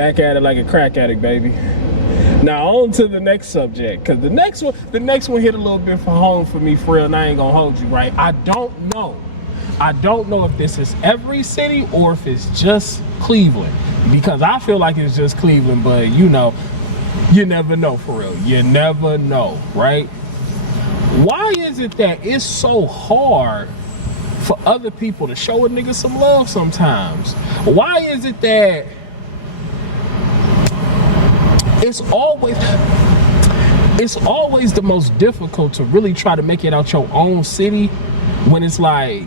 back at it like a crack addict, baby. Now on to the next subject, because the next one hit a little bit for home for me, for real, and I ain't gonna hold you, right? I don't know if this is every city or if it's just Cleveland, because I feel like it's just Cleveland, but you know, you never know, for real. You never know, right? Why is it that it's so hard for other people to show a nigga some love sometimes? Why is it that it's always the most difficult to really try to make it out your own city, when it's like,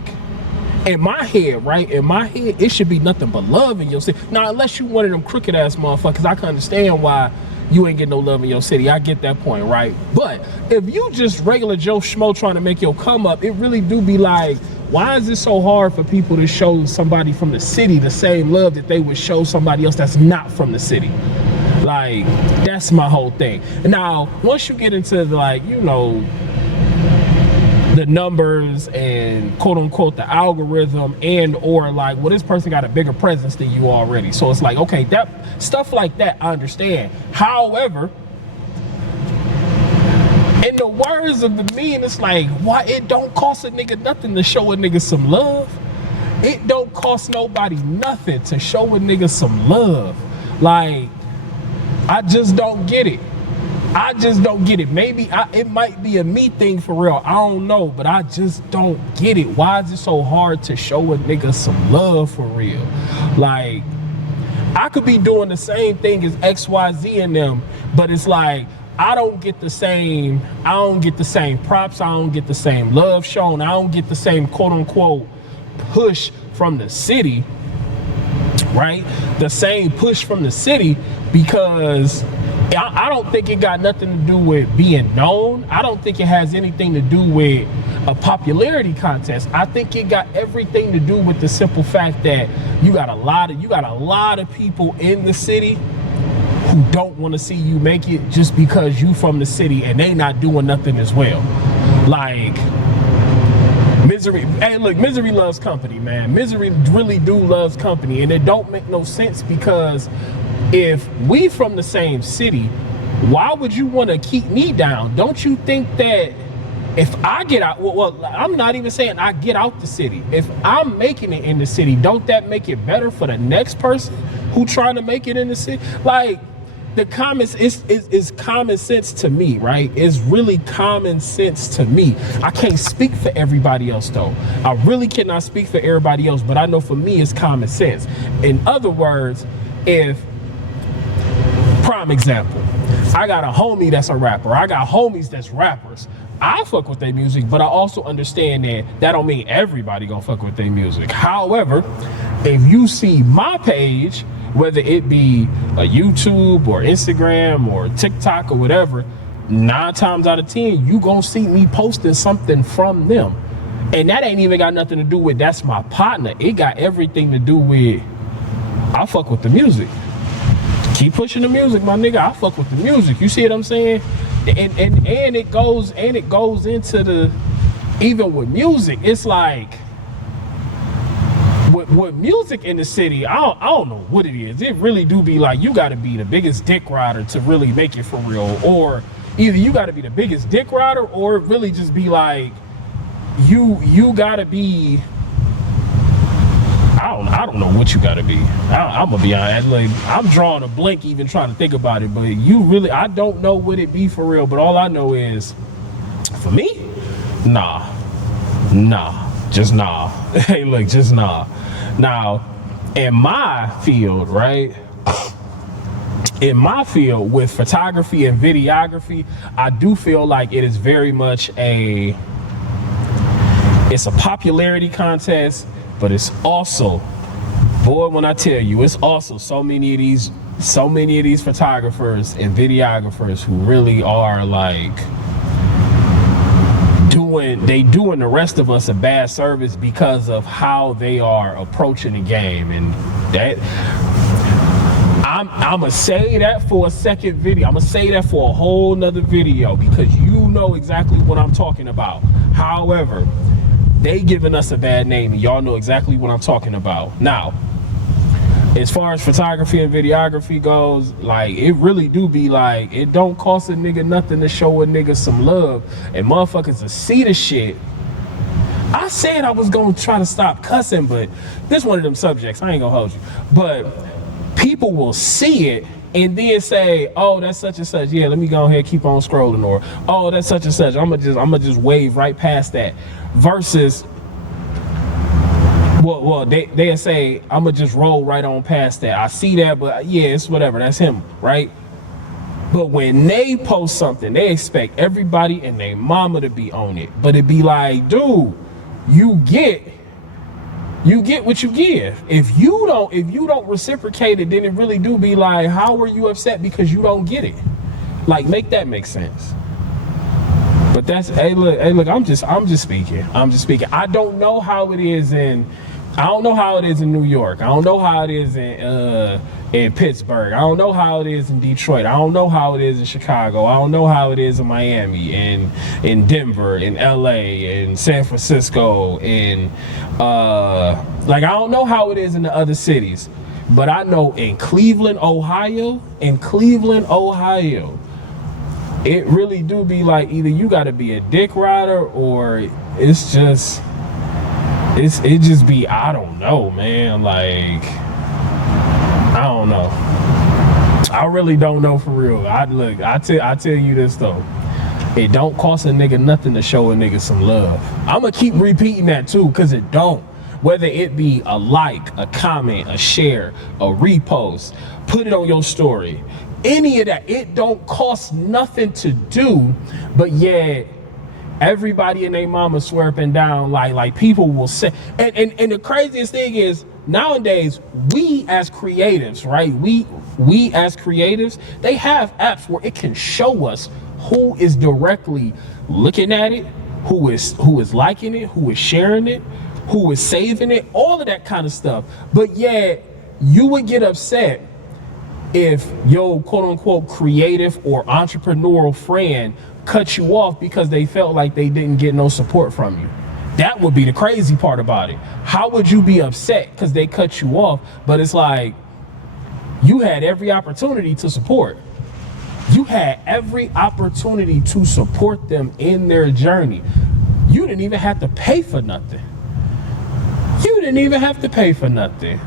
in my head, right? In my head, it should be nothing but love in your city. Now, unless you one of them crooked ass motherfuckers, I can understand why you ain't getting no love in your city. I get that point, right? But if you just regular Joe Schmo trying to make your come up, it really do be like, why is it so hard for people to show somebody from the city the same love that they would show somebody else that's not from the city? Like, that's my whole thing. Now, once you get into, like, you know, the numbers and quote unquote the algorithm, and or like, well, this person got a bigger presence than you already, so it's like, okay, that stuff like that I understand. However, in the words of the meme, it's like, why it don't cost a nigga nothing to show a nigga some love. It don't cost nobody nothing to show a nigga some love. Like, I just don't get it. I just don't get it. Maybe it might be a me thing, for real. I don't know, but I just don't get it. Why is it so hard to show a nigga some love, for real? Like, I could be doing the same thing as XYZ and them, but it's like, I don't get the same props. I don't get the same love shown. I don't get the same quote unquote push from the city, right? The same push from the city, because I don't think it got nothing to do with being known. I don't think it has anything to do with a popularity contest. I think it got everything to do with the simple fact that you got a lot of people in the city who don't want to see you make it just because you from the city and they not doing nothing as well. Like, misery, hey look, misery loves company, man. Misery really do loves company, and it don't make no sense, because if we from the same city, why would you want to keep me down? Don't you think that if I get out, well, I'm not even saying I get out the city. If I'm making it in the city, don't that make it better for the next person who trying to make it in the city? Like, the comments is common sense to me, right? It's really common sense to me. I can't speak for everybody else though. I really cannot speak for everybody else, but I know for me it's common sense. In other words, if, prime example, I got a homie that's a rapper, I got homies that's rappers, I fuck with their music, but I also understand that that don't mean everybody gonna fuck with their music. However, if you see my page, whether it be a YouTube or Instagram or TikTok or whatever, 9 times out of 10, you gonna see me posting something from them. And that ain't even got nothing to do with that's my partner. It got everything to do with, I fuck with the music. Keep pushing the music, my nigga. I fuck with the music. You see what I'm saying? And it goes into the, even with music, it's like, with music in the city, I don't know what it is. It really do be like, you gotta be the biggest dick rider to really make it for real. Or either you gotta be the biggest dick rider, or it really just be like, you gotta be, I don't know what you gotta be. I'm gonna be honest, like, I'm drawing a blank even trying to think about it, but you really, I don't know what it be for real, but all I know is, for me, nah, just nah. Hey, look, just nah. Now, in my field, right? In my field with photography and videography, I do feel like it is very much it's a popularity contest, but it's also, boy, when I tell you, it's also so many of these photographers and videographers who really are like, doing the rest of us a bad service because of how they are approaching the game. And that, I'm gonna say that for a second video. I'm gonna say that for a whole nother video, because you know exactly what I'm talking about. However, they giving us a bad name, and y'all know exactly what I'm talking about. Now, as far as photography and videography goes, like, it really do be like, it don't cost a nigga nothing to show a nigga some love, and motherfuckers to see the shit. I said I was gonna try to stop cussing, but this one of them subjects, I ain't gonna hold you. But people will see it and then say, oh, that's such and such. Yeah, let me go ahead, keep on scrolling. Or, oh, that's such and such. I'm gonna just wave right past that. Versus, well, they'll say, I'm gonna just roll right on past that. I see that, but yeah, it's whatever. That's him, right? But when they post something, they expect everybody and their mama to be on it. But it be like, dude, you get what you give. If you don't reciprocate it, then it really do be like, how are you upset because you don't get it? Like, make that make sense. But that's, hey look, I'm just speaking. I don't know how it is in New York. I don't know how it is in Pittsburgh. I don't know how it is in Detroit. I don't know how it is in Chicago. I don't know how it is in Miami, and in Denver, in LA, in San Francisco, and like, I don't know how it is in the other cities. But I know in Cleveland, Ohio, it really do be like, either you gotta be a dick rider, or it just be, I don't know, man. Like, I don't know. I really don't know for real. I tell you this though. It don't cost a nigga nothing to show a nigga some love. I'ma keep repeating that too, cause it don't. Whether it be a like, a comment, a share, a repost, put it on your story, any of that, it don't cost nothing to do, but yet everybody and their mama swear up and down, like people will say, and the craziest thing is, nowadays, we as creatives, right? We as creatives, they have apps where it can show us who is directly looking at it, who is liking it, who is sharing it, who is saving it, all of that kind of stuff. But yet, you would get upset if your quote-unquote creative or entrepreneurial friend cut you off because they felt like they didn't get no support from you. That would be the crazy part about it. How would you be upset because they cut you off? But it's like, you had every opportunity to support. You had every opportunity to support them in their journey. You didn't even have to pay for nothing.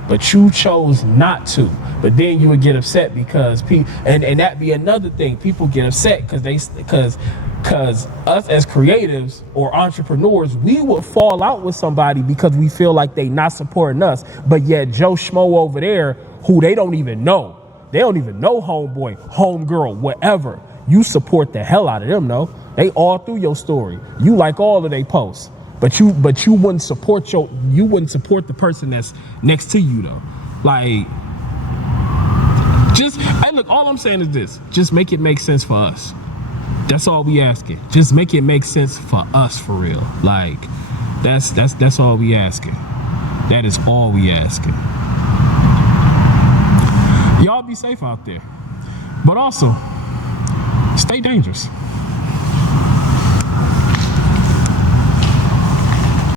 But you chose not to. But then you would get upset because people, and that be another thing. People get upset because us as creatives or entrepreneurs, we would fall out with somebody because we feel like they not supporting us. But yet Joe Schmo over there, who they don't even know homeboy, homegirl, whatever, you support the hell out of them. No, they all through your story. You like all of their posts. But you wouldn't support the person that's next to you though. Like, just, hey look, all I'm saying is this: just make it make sense for us. That's all we asking. Just make it make sense for us, for real. Like, that's all we asking. That is all we asking. Y'all be safe out there, but also stay dangerous.